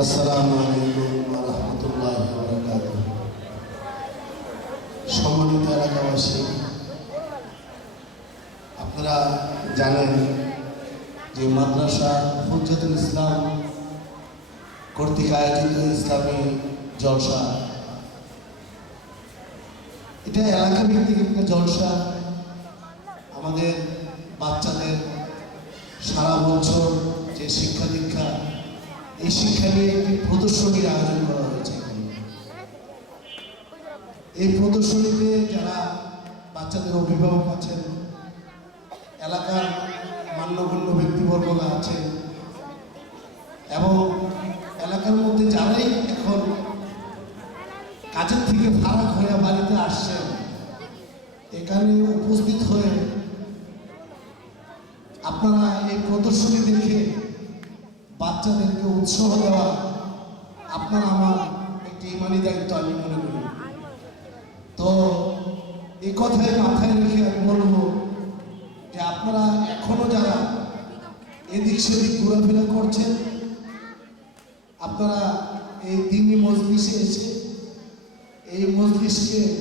আসসালামু আলাইকুম ওয়া রাহমাতুল্লাহি ওয়া বারাকাতুহু। সম্মানিত এলাকাবাসী, আপনারা জানেন যে মাদ্রাসা হুজ্জাতুল ইসলাম কর্তৃক আয়োজিত ইসলামী জলসা, এটা এলাকা ভিত্তিক একটা জলসা। আমাদের বাচ্চাদের সারা বছর যে শিক্ষা দীক্ষা, এই শিক্ষা নিয়ে একটি প্রদর্শনীর আয়োজন করা হয়েছে। এই প্রদর্শনীতে যারা বাচ্চাদের অভিভাবক আছেন, এলাকার মান্যগণ্য ব্যক্তিবর্গরা আছেন এবং এলাকার মধ্যে যারাই এখন কাজের থেকে ফারাক হয়ে বাড়িতে আসছেন, এখানে উপস্থিত হয়ে আপনারা এই প্রদর্শনী দেখে বাচ্চাদেরকে উৎসাহ দেওয়া আপনার আমার একটি ইমানি দায়িত্ব আমি মনে করি। তো এই কথাই মাথায় রেখে আমি বলবো যে আপনারা এখনো যারা এদিক সেদিক ঘোরাফেরা করছেন, আপনারা এই দিনী মজলিসে এসে এই মজলিসকে